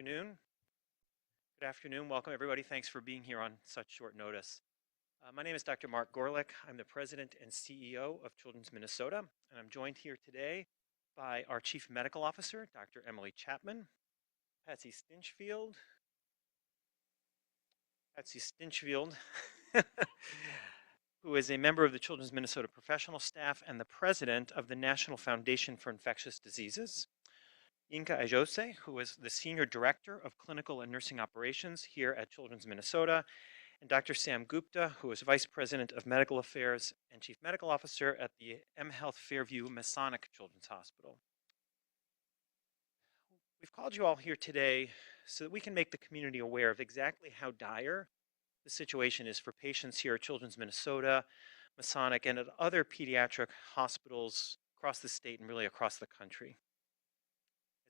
afternoon. Good afternoon. Welcome, everybody. Thanks for being here on such short notice. My name is Dr. Mark Gorlick. I'm the President and CEO of Children's Minnesota, and I'm joined here today by our Chief Medical Officer, Dr. Emily Chapman, Patsy Stinchfield, who is a member of the Children's Minnesota professional staff and the President of the National Foundation for Infectious Diseases, Inka Ajose, who is the Senior Director of Clinical and Nursing Operations here at Children's Minnesota, and Dr. Sam Gupta, who is Vice President of Medical Affairs and Chief Medical Officer at the mHealth Fairview Masonic Children's Hospital. We've called you all here today so that we can make the community aware of exactly how dire the situation is for patients here at Children's Minnesota, Masonic, and at other pediatric hospitals across the state and really across the country.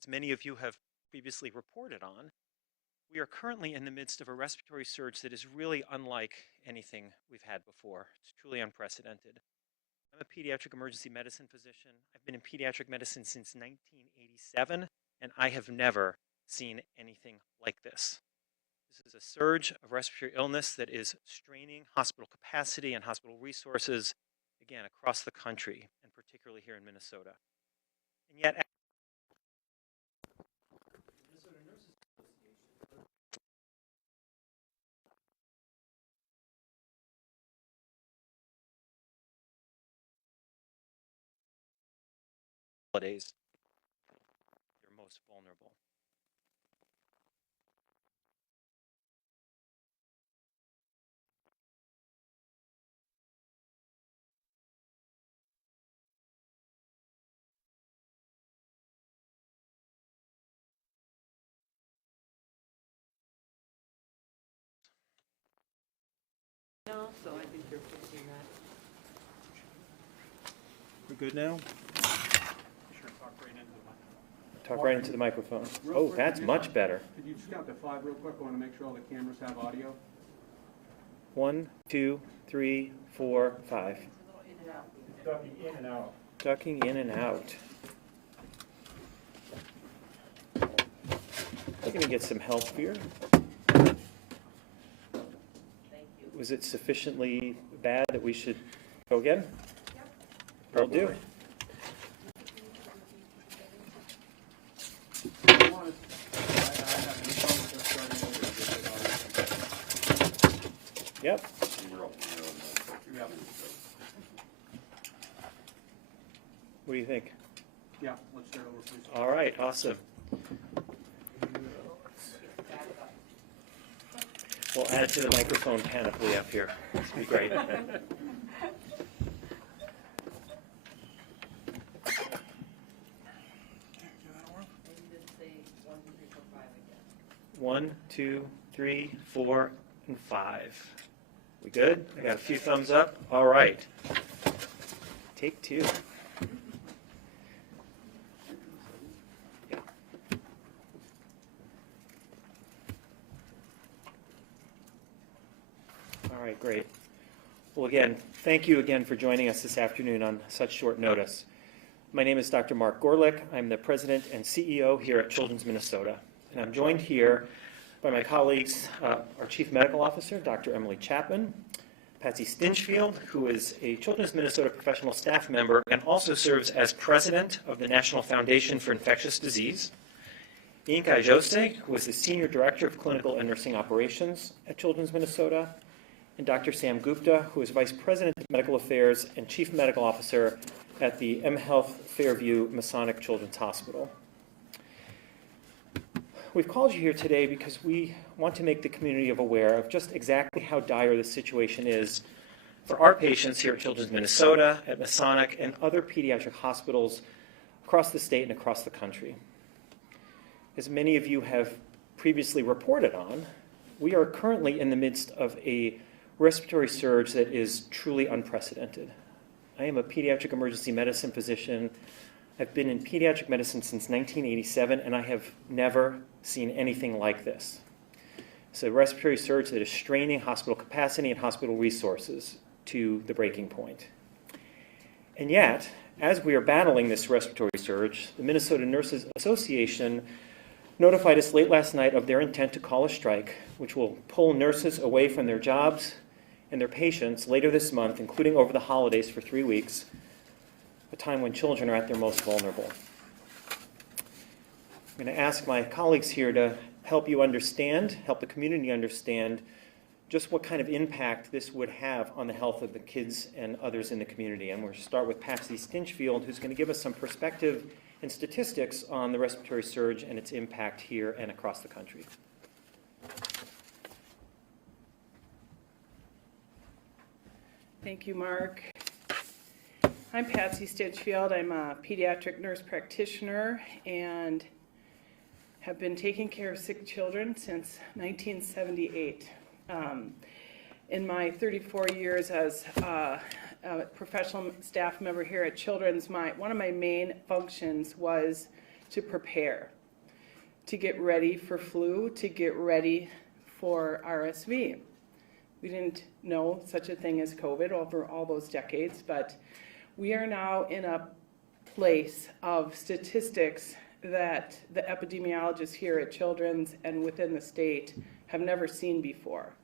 As many of you have previously reported on, we are currently in the midst of a respiratory surge that is really unlike anything we've had before. It's truly unprecedented. I'm a pediatric emergency medicine physician. I've been in pediatric medicine since 1987, and I have never seen anything like this. This is a surge of respiratory illness that is straining hospital capacity and hospital resources, again, across the country, and particularly here in Minnesota. And yet, holidays, you're most vulnerable. No, so I think you're fixing that. We're good now? Talk right into the microphone. Oh, that's much better. Could you just count to 5 real quick? I want to make sure all the cameras have audio. 1, 2, 3, 4, 5. Ducking in and out. Ducking in and out. I'm going to get some help here. Thank you. Was it sufficiently bad that we should go again? Yep. Will do. Yep. What do you think? Yeah, let's start over, please. All right, awesome. We'll add to the microphone panoply up here. This will be great. One, two, three, 4, and 5. We good? I got a few thumbs up. All right. Take 2. Yeah. All right, great. Well, again, thank you again for joining us this afternoon on such short notice. My name is Dr. Mark Gorlick. I'm the President and CEO here at Children's Minnesota. And I'm joined here by my colleagues, our Chief Medical Officer, Dr. Emily Chapman, Patsy Stinchfield, who is a Children's Minnesota professional staff member and also serves as President of the National Foundation for Infectious Disease, Inka Ajose, who is the Senior Director of Clinical and Nursing Operations at Children's Minnesota, and Dr. Sam Gupta, who is Vice President of Medical Affairs and Chief Medical Officer at the mHealth Fairview Masonic Children's Hospital. We've called you here today because we want to make the community aware of just exactly how dire the situation is for our patients here at Children's Minnesota, at Masonic, and other pediatric hospitals across the state and across the country. As many of you have previously reported on, we are currently in the midst of a respiratory surge that is truly unprecedented. I am a pediatric emergency medicine physician. I've been in pediatric medicine since 1987, and I have never seen anything like this. It's a respiratory surge that is straining hospital capacity and hospital resources to the breaking point. And yet, as we are battling this respiratory surge, the Minnesota Nurses Association notified us late last night of their intent to call a strike, which will pull nurses away from their jobs and their patients later this month, including over the holidays for 3 weeks, a time when children are at their most vulnerable. I'm going to ask my colleagues here to help you understand, help the community understand just what kind of impact this would have on the health of the kids and others in the community. And we'll start with Patsy Stinchfield, who's going to give us some perspective and statistics on the respiratory surge and its impact here and across the country. Thank you, Mark. I'm Patsy Stinchfield. I'm a pediatric nurse practitioner and have been taking care of sick children since 1978. In my 34 years as a professional staff member here at Children's, one of my main functions was to prepare, to get ready for flu, to get ready for RSV. We didn't know such a thing as COVID over all those decades, but we are now in a place of statistics that the epidemiologists here at Children's and within the state have never seen before.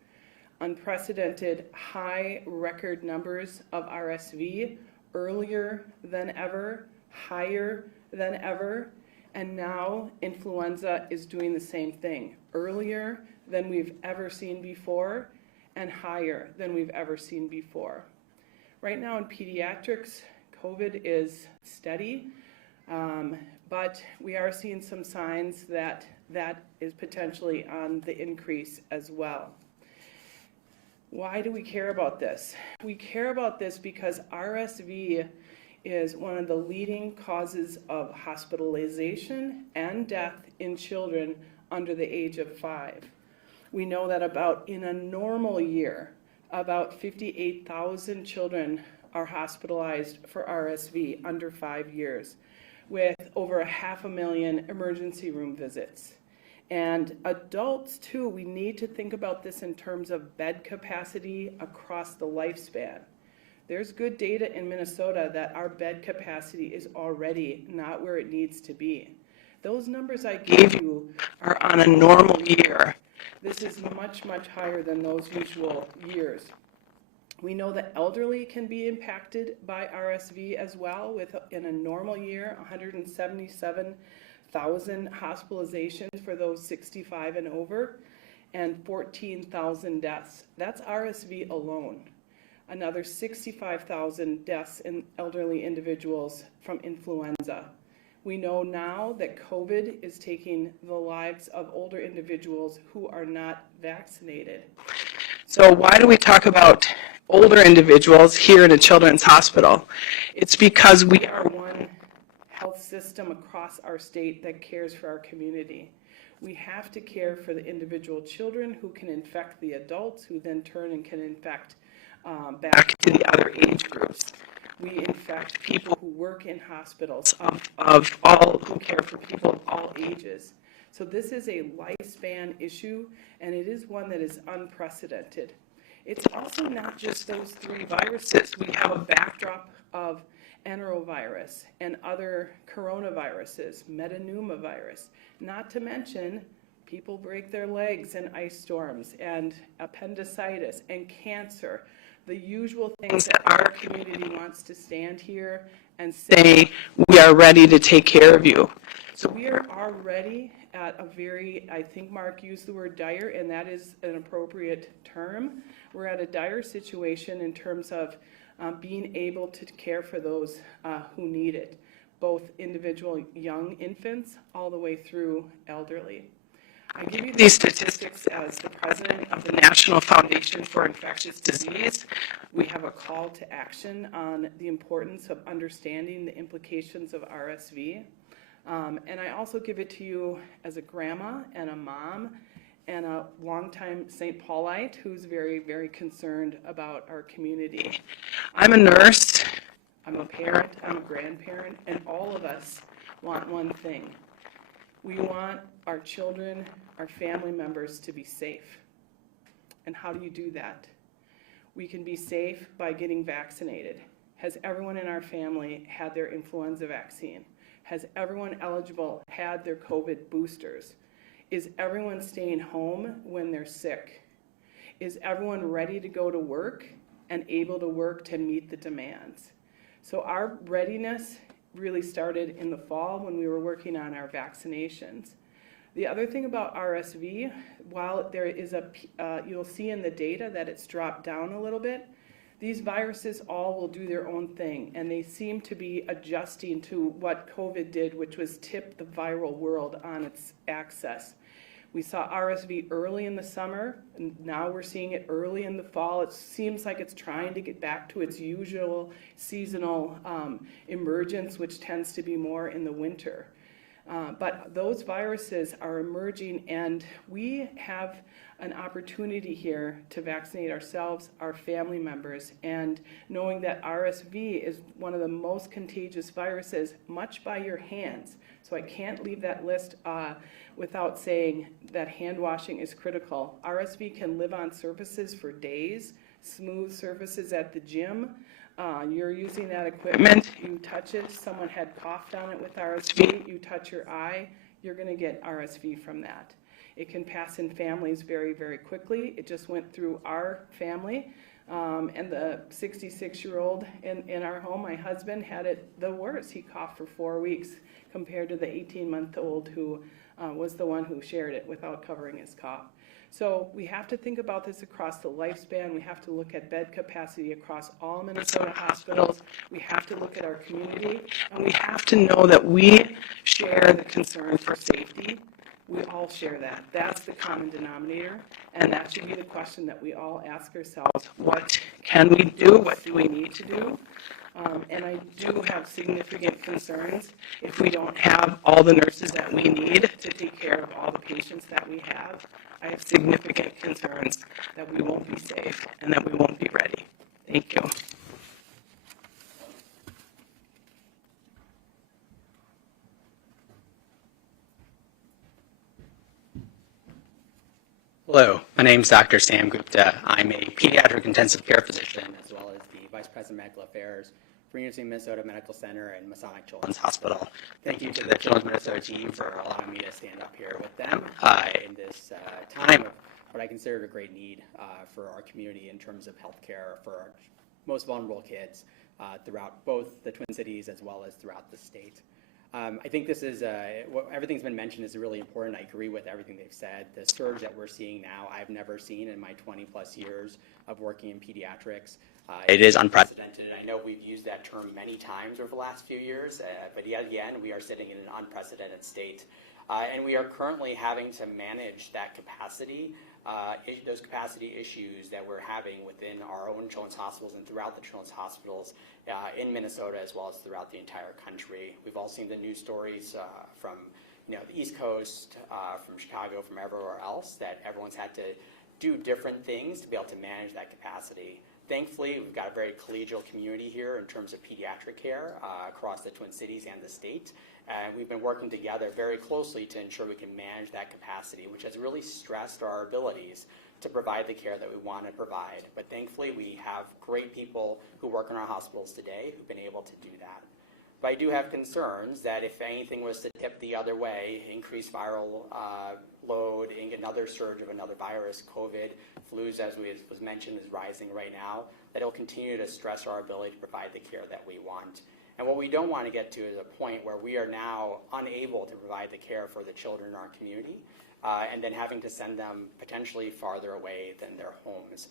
Unprecedented high record numbers of RSV earlier than ever, higher than ever, and now influenza is doing the same thing, earlier than we've ever seen before and higher than we've ever seen before. Right now in pediatrics, COVID is steady, but we are seeing some signs that that is potentially on the increase as well. Why do we care about this? We care about this because RSV is one of the leading causes of hospitalization and death in children under the age of 5. We know that in a normal year, about 58,000 children are hospitalized for RSV under 5 years, with over 500,000 emergency room visits. And adults too, we need to think about this in terms of bed capacity across the lifespan. There's good data in Minnesota that our bed capacity is already not where it needs to be. Those numbers I gave you are on a normal year. This is much, much higher than those usual years. We know that elderly can be impacted by RSV as well, with in a normal year, 177,000 hospitalizations for those 65 and over, and 14,000 deaths. That's RSV alone. Another 65,000 deaths in elderly individuals from influenza. We know now that COVID is taking the lives of older individuals who are not vaccinated. So why do we talk about older individuals here in a children's hospital? It's because we are one health system across our state that cares for our community. We have to care for the individual children who can infect the adults, who then turn and can infect back to the other age groups. We infect people who work in hospitals of all who care for people of all ages. So this is a lifespan issue, and it is one that is unprecedented. It's also not just those 3 viruses. We have a backdrop of enterovirus and other coronaviruses, metapneumovirus, not to mention people break their legs in ice storms and appendicitis and cancer, the usual things that our community wants to stand here and say, we are ready to take care of you. So we are already at a very, I think Mark used the word dire, and that is an appropriate term. We're at a dire situation in terms of being able to care for those who need it, both individual young infants all the way through elderly. I give you these statistics as the president of the National Foundation for Infectious Disease. We have a call to action on the importance of understanding the implications of RSV. And I also give it to you as a grandma and a mom and a longtime St. Paulite who's very, very concerned about our community. I'm a nurse, I'm a parent, I'm a grandparent, and all of us want one thing. We want our children, our family members to be safe. And how do you do that? We can be safe by getting vaccinated. Has everyone in our family had their influenza vaccine? Has everyone eligible had their COVID boosters? Is everyone staying home when they're sick? Is everyone ready to go to work and able to work to meet the demands? So our readiness really started in the fall when we were working on our vaccinations. The other thing about RSV, while there is you'll see in the data that it's dropped down a little bit, these viruses all will do their own thing, and they seem to be adjusting to what COVID did, which was tip the viral world on its axis. We saw RSV early in the summer, and now we're seeing it early in the fall. It seems like it's trying to get back to its usual seasonal emergence, which tends to be more in the winter. But those viruses are emerging, and we have an opportunity here to vaccinate ourselves, our family members, and knowing that RSV is one of the most contagious viruses, much by your hands. So I can't leave that list without saying that hand washing is critical. RSV can live on surfaces for days, smooth surfaces at the gym. You're using that equipment, you touch it, someone had coughed on it with RSV, you touch your eye, you're going to get RSV from that. It can pass in families very, very quickly. It just went through our family, and the 66-year-old in our home, my husband, had it the worst. He coughed for 4 weeks compared to the 18-month-old who was the one who shared it without covering his cough. So we have to think about this across the lifespan. We have to look at bed capacity across all Minnesota hospitals. We have to look at our community, and we have to know that we share the concern for safety. We all share that. That's the common denominator, and that should be the question that we all ask ourselves. What can we do? What do we need to do? And I do have significant concerns if we don't have all the nurses that we need to take care of all the patients that we have. I have significant concerns that we won't be safe and that we won't be ready. Thank you. Hello, my name is Dr. Sam Gupta. I'm a pediatric intensive care physician as well as the Vice President of Medical Affairs for University of Minnesota Medical Center and Masonic Children's Hospital. Thank you to the Children's Minnesota team for allowing me to stand up here with them in this time of what I consider a great need for our community in terms of healthcare for our most vulnerable kids throughout both the Twin Cities as well as throughout the state. I think this is, everything's been mentioned is really important. I agree with everything they've said. The surge that we're seeing now, I've never seen in my 20 plus years of working in pediatrics. It is unprecedented. I know we've used that term many times over the last few years, but yet again, we are sitting in an unprecedented state. And we are currently having to manage that capacity, those capacity issues that we're having within our own children's hospitals and throughout the children's hospitals in Minnesota as well as throughout the entire country. We've all seen the news stories from the East Coast, from Chicago, from everywhere else that everyone's had to do different things to be able to manage that capacity. Thankfully, we've got a very collegial community here in terms of pediatric care across the Twin Cities and the state. And we've been working together very closely to ensure we can manage that capacity, which has really stressed our abilities to provide the care that we want to provide. But thankfully, we have great people who work in our hospitals today who've been able to do that. But I do have concerns that if anything was to tip the other way, increased viral load, another surge of another virus, COVID, flus, as was mentioned, is rising right now, that it'll continue to stress our ability to provide the care that we want. And what we don't want to get to is a point where we are now unable to provide the care for the children in our community, and then having to send them potentially farther away than their homes,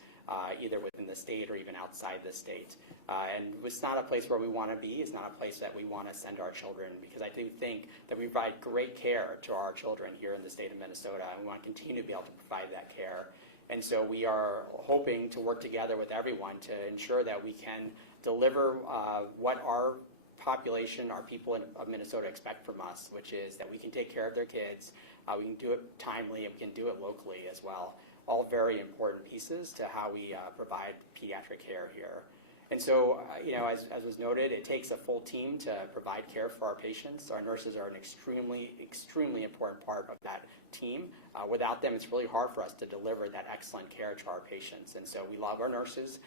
either within the state or even outside the state. And it's not a place where we want to be. It's not a place that we want to send our children, because I do think that we provide great care to our children here in the state of Minnesota, and we want to continue to be able to provide that care. And so we are hoping to work together with everyone to ensure that we can deliver what our population, our people of Minnesota expect from us, which is that we can take care of their kids, we can do it timely, and we can do it locally as well. All very important pieces to how we provide pediatric care here. And so, as was noted, it takes a full team to provide care for our patients. Our nurses are an extremely, extremely important part of that team. Without them, it's really hard for us to deliver that excellent care to our patients. And so we love our nurses.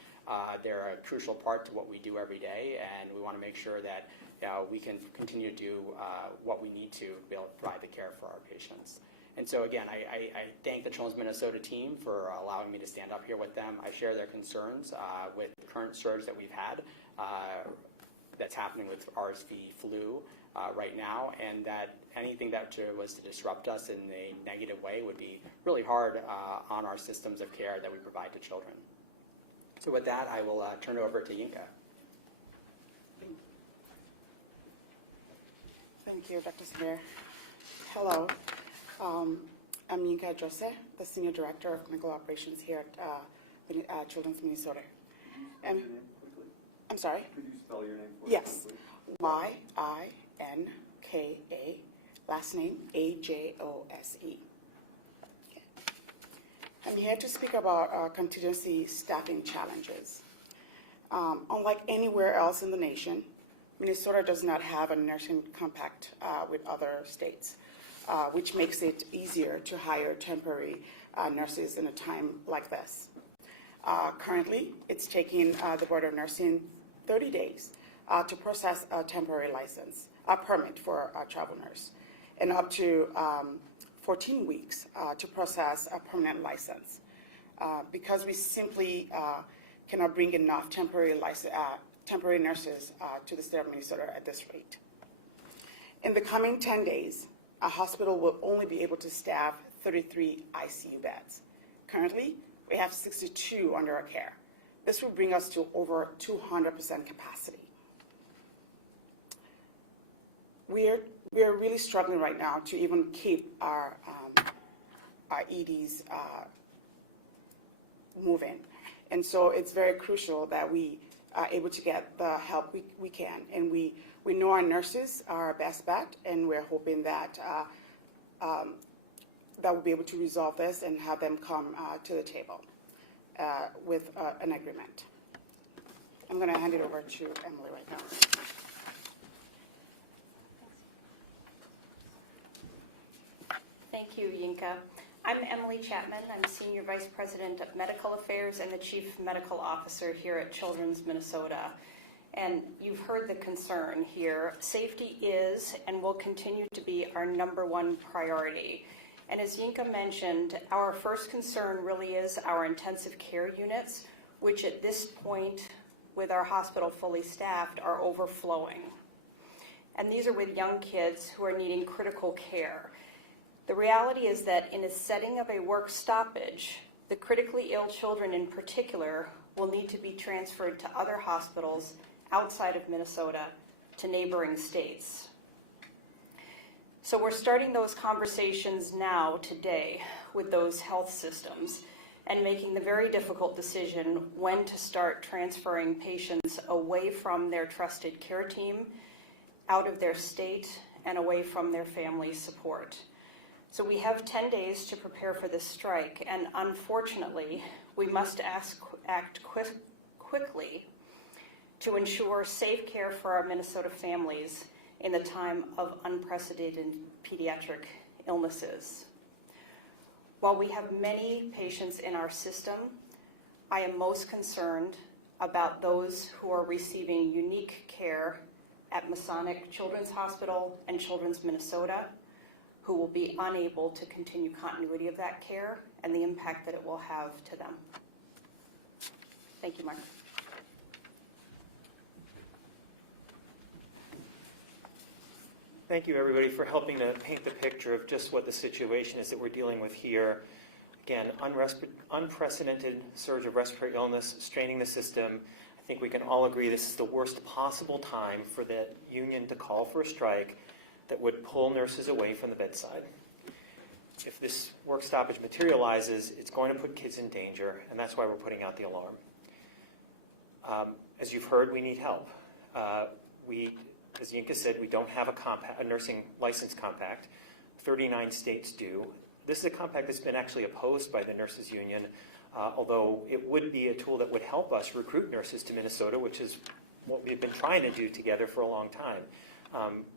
They're a crucial part to what we do every day, and we want to make sure that we can continue to do what we need to be able to provide the care for our patients. And so again, I thank the Children's Minnesota team for allowing me to stand up here with them. I share their concerns with the current surge that we've had that's happening with RSV flu right now, and that anything that was to disrupt us in a negative way would be really hard on our systems of care that we provide to children. So with that, I will turn it over to Yinka. Thank you, Dr. Samir. Hello, I'm Yinka Jose, the Senior Director of Clinical Operations here at Children's Minnesota. And, I'm sorry? Could you spell your name for us? Yes, Yinka, last name Ajose. I'm here to speak about contingency staffing challenges. Unlike anywhere else in the nation, Minnesota does not have a nursing compact with other states, which makes it easier to hire temporary nurses in a time like this. Currently, it's taking the Board of Nursing 30 days to process a temporary license, a permit for a travel nurse, and up to 14 weeks to process a permanent license. Because we simply cannot bring enough temporary nurses to the state of Minnesota at this rate. In the coming 10 days, a hospital will only be able to staff 33 ICU beds. Currently, we have 62 under our care. This will bring us to over 200% capacity. We are really struggling right now to even keep our EDs moving. And so it's very crucial that we are able to get the help we can. And we know our nurses are our best bet, and we're hoping that that we'll be able to resolve this and have them come to the table with an agreement. I'm going to hand it over to Emily right now. Thank you, Yinka. I'm Emily Chapman. I'm Senior Vice President of Medical Affairs and the Chief Medical Officer here at Children's Minnesota. And you've heard the concern here. Safety is and will continue to be our #1 priority. And as Yinka mentioned, our first concern really is our intensive care units, which at this point, with our hospital fully staffed, are overflowing. And these are with young kids who are needing critical care. The reality is that in a setting of a work stoppage, the critically ill children in particular will need to be transferred to other hospitals outside of Minnesota to neighboring states. So we're starting those conversations now, today, with those health systems and making the very difficult decision when to start transferring patients away from their trusted care team, out of their state, and away from their family support. So we have 10 days to prepare for this strike, and unfortunately, we must act quickly to ensure safe care for our Minnesota families in the time of unprecedented pediatric illnesses. While we have many patients in our system, I am most concerned about those who are receiving unique care at Masonic Children's Hospital and Children's Minnesota, who will be unable to continue continuity of that care and the impact that it will have to them. Thank you, Mark. Thank you, everybody, for helping to paint the picture of just what the situation is that we're dealing with here. Again, unprecedented surge of respiratory illness straining the system. I think we can all agree this is the worst possible time for the union to call for a strike that would pull nurses away from the bedside. If this work stoppage materializes, it's going to put kids in danger, and that's why we're putting out the alarm. As you've heard, we need help. As Yinka said, we don't have a nursing license compact. 39 states do. This is a compact that's been actually opposed by the nurses union, although it would be a tool that would help us recruit nurses to Minnesota, which is what we've been trying to do together for a long time.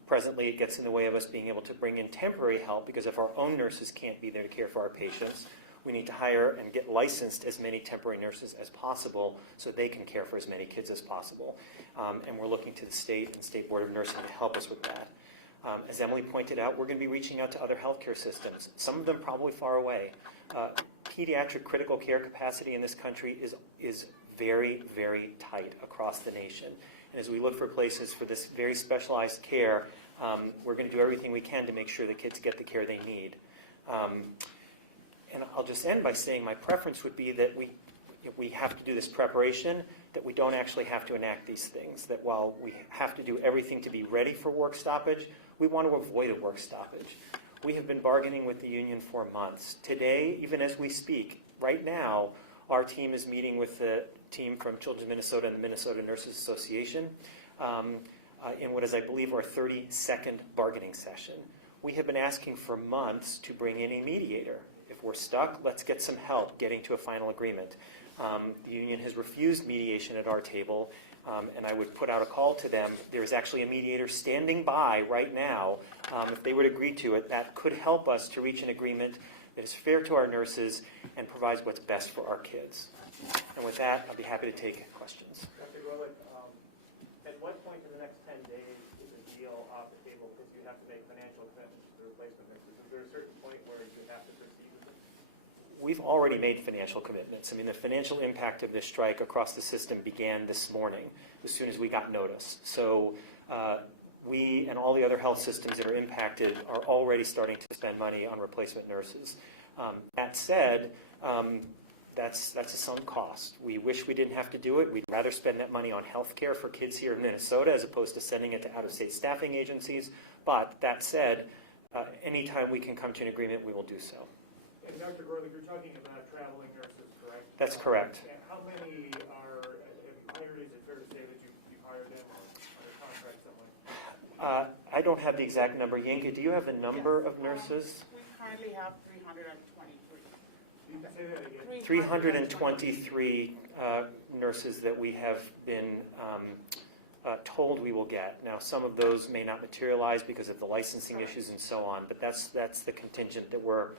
Presently, it gets in the way of us being able to bring in temporary help because if our own nurses can't be there to care for our patients, we need to hire and get licensed as many temporary nurses as possible so they can care for as many kids as possible. And we're looking to the state and state board of nursing to help us with that. As Emily pointed out, we're going to be reaching out to other healthcare systems, some of them probably far away. Pediatric critical care capacity in this country is very, very tight across the nation. And as we look for places for this very specialized care, we're going to do everything we can to make sure the kids get the care they need. And I'll just end by saying my preference would be that we have to do this preparation, that we don't actually have to enact these things, that while we have to do everything to be ready for work stoppage, we want to avoid a work stoppage. We have been bargaining with the union for months. Today, even as we speak, right now, our team is meeting with the team from Children's Minnesota and the Minnesota Nurses Association in what is, I believe, our 32nd bargaining session. We have been asking for months to bring in a mediator. If we're stuck, let's get some help getting to a final agreement. The union has refused mediation at our table, and I would put out a call to them. There's actually a mediator standing by right now. If they would agree to it, that could help us to reach an agreement that is fair to our nurses and provides what's best for our kids. And with that, I'll be happy to take questions. Dr. Gorlick, at what point in the next 10 days is the deal off the table because you have to make financial commitments to the replacement nurses? Is there a certain point where you have to proceed with it? We've already made financial commitments. I mean, the financial impact of this strike across the system began this morning, as soon as we got notice. So we and all the other health systems that are impacted are already starting to spend money on replacement nurses. That said, that's a sunk cost. We wish we didn't have to do it. We'd rather spend that money on health care for kids here in Minnesota as opposed to sending it to out-of-state staffing agencies. But that said, anytime we can come to an agreement, we will do so. And Dr. Gorlick, you're talking about traveling nurses, correct? That's correct. And how many have you hired? Is it fair to say that you've hired them or under contract somewhere? I don't have the exact number. Yinka, do you have the number of nurses? We currently have 323. You can say that again. 323 nurses that we have been told we will get. Now, some of those may not materialize because of the licensing issues and so on, but that's the contingent that we're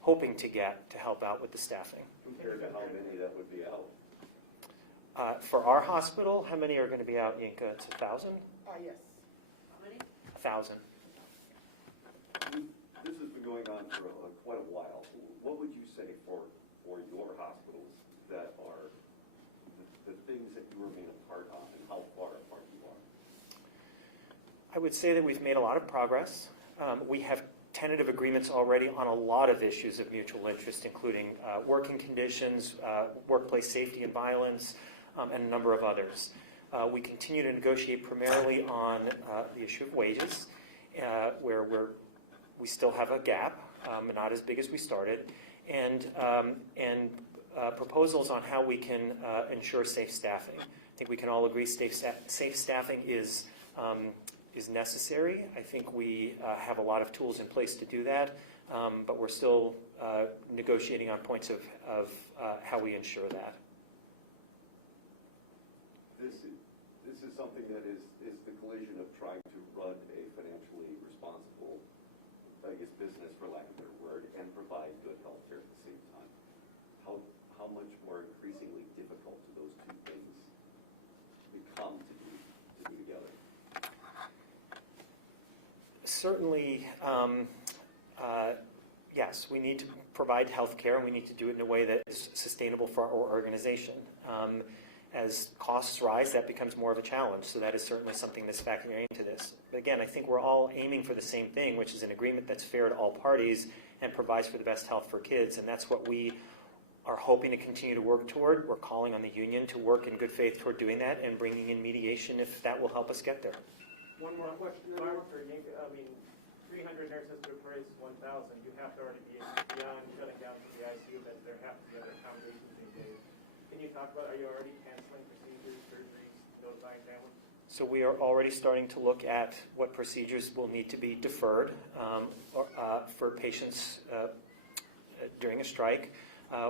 hoping to get to help out with the staffing. Compared to how many that would be out? For our hospital, how many are going to be out, Yinka? It's 1,000? Yes. How many? 1,000. This has been going on for quite a while. What would you say for your hospitals that are the things that you remain apart on and how far apart you are? I would say that we've made a lot of progress. We have tentative agreements already on a lot of issues of mutual interest, including working conditions, workplace safety and violence, and a number of others. We continue to negotiate primarily on the issue of wages, where we still have a gap, not as big as we started, and proposals on how we can ensure safe staffing. I think we can all agree safe staffing is necessary. I think we have a lot of tools in place to do that, but we're still negotiating on points of how we ensure that. This is something that is the collision of trying to run a financially responsible, I guess, business, for lack of a better word, and provide good health care at the same time. How much more increasingly difficult do those two things become to do together? Certainly, yes, we need to provide health care, and we need to do it in a way that is sustainable for our organization. As costs rise, that becomes more of a challenge, so that is certainly something that's factoring into this. But again, I think we're all aiming for the same thing, which is an agreement that's fair to all parties and provides for the best health for kids, and that's what we are hoping to continue to work toward. We're calling on the union to work in good faith toward doing that and bringing in mediation if that will help us get there. One more question. For Yinka, I mean, 300 nurses to replace 1,000. You have to already be beyond shutting down for the ICU beds. There have to be other accommodations being made. Can you talk about, are you already canceling procedures, surgeries, notifying families? So we are already starting to look at what procedures will need to be deferred for patients during a strike.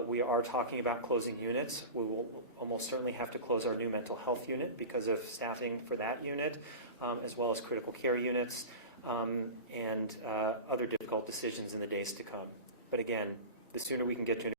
We are talking about closing units. We will almost certainly have to close our new mental health unit because of staffing for that unit, as well as critical care units, and other difficult decisions in the days to come. But again, the sooner we can get to an